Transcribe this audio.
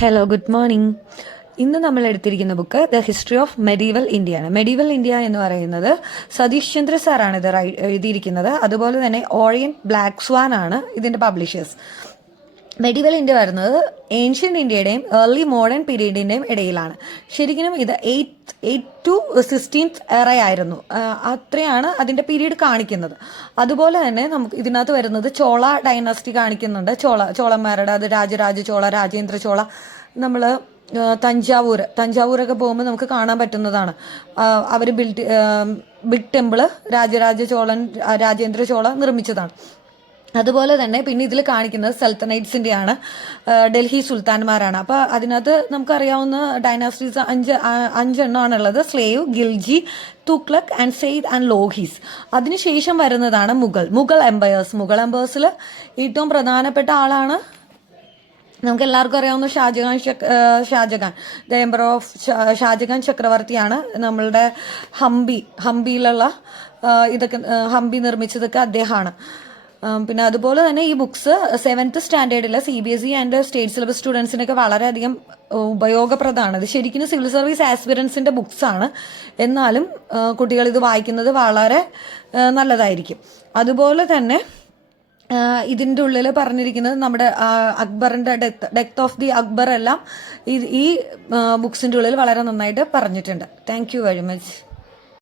Hello good morning. ഇന്ന് നമ്മൾ എടുത്തിരിക്കുന്ന book the history of medieval ഇന്ത്യയാണ്. മെഡീവൽ ഇന്ത്യ എന്ന് പറയുന്നത് സതീഷ് ചന്ദ്ര സാറാണ് ഇത് എഴുതിയിരിക്കുന്നത്. അതുപോലെ തന്നെ ഓറിയന്റ് ബ്ലാക്ക് സ്വാൻ ആണ് ഇതിൻ്റെ പബ്ലിഷേഴ്സ്. മെഡീവൽ ഇന്ത്യ വരുന്നത് ഏൻഷ്യൻ ഇന്ത്യയുടെയും ഏർലി മോഡേൺ പീരീഡിൻ്റെയും ഇടയിലാണ്. ശരിക്കും ഇത് 8th to 16th എറയായിരുന്നു. അത്രയാണ് അതിൻ്റെ പീരീഡ് കാണിക്കുന്നത്. അതുപോലെ തന്നെ നമുക്ക് ഇതിനകത്ത് വരുന്നത് ചോള ഡൈനാസ്റ്റി കാണിക്കുന്നുണ്ട്. ചോളന്മാരുടെ അത് രാജരാജ ചോള, രാജേന്ദ്ര ചോള. നമ്മൾ തഞ്ചാവൂരൊക്കെ പോകുമ്പോൾ നമുക്ക് കാണാൻ പറ്റുന്നതാണ്. അവർ ബിഗ് ടെമ്പിള് രാജേന്ദ്ര ചോള നിർമ്മിച്ചതാണ്. അതുപോലെ തന്നെ പിന്നെ ഇതിൽ കാണിക്കുന്നത് സൽത്തനൈറ്റ്സിൻ്റെയാണ്, ഡൽഹി സുൽത്താൻമാരാണ്. അപ്പോൾ അതിനകത്ത് നമുക്കറിയാവുന്ന ഡൈനാസ്റ്റീസ് അഞ്ചെണ്ണമാണുള്ളത്: slave, Khilji, Tughlaq and Sayyid and Lodis. അതിനുശേഷം വരുന്നതാണ് മുഗൾ എംപയേഴ്സിൽ ഏറ്റവും പ്രധാനപ്പെട്ട ആളാണ് നമുക്ക് എല്ലാവർക്കും അറിയാവുന്ന Shah Jahan the emperor of Shah Jahan ചക്രവർത്തിയാണ്. നമ്മളുടെ ഹംപിയിലുള്ള ഹംപി നിർമ്മിച്ചതൊക്കെ അദ്ദേഹമാണ്. പിന്നെ അതുപോലെ തന്നെ ഈ ബുക്സ് 7th സ്റ്റാൻഡേർഡിലെ CBSE ആൻഡ് സ്റ്റേറ്റ് സിലബസ് സ്റ്റുഡൻസിനൊക്കെ വളരെയധികം ഉപയോഗപ്രദമാണ്. ഇത് ശരിക്കും സിവിൽ സർവീസ് ആസ്പിറൻസിൻ്റെ ബുക്സാണ്. എന്നാലും കുട്ടികൾ ഇത് വായിക്കുന്നത് വളരെ നല്ലതായിരിക്കും. അതുപോലെ തന്നെ ഇതിൻ്റെ ഉള്ളിൽ പറഞ്ഞിരിക്കുന്നത് നമ്മുടെ അക്ബറിൻ്റെ ഡെത്ത് ഓഫ് ദി അക്ബർ എല്ലാം ഈ ബുക്സിൻ്റെ ഉള്ളിൽ വളരെ നന്നായിട്ട് പറഞ്ഞിട്ടുണ്ട്. Thank you very much.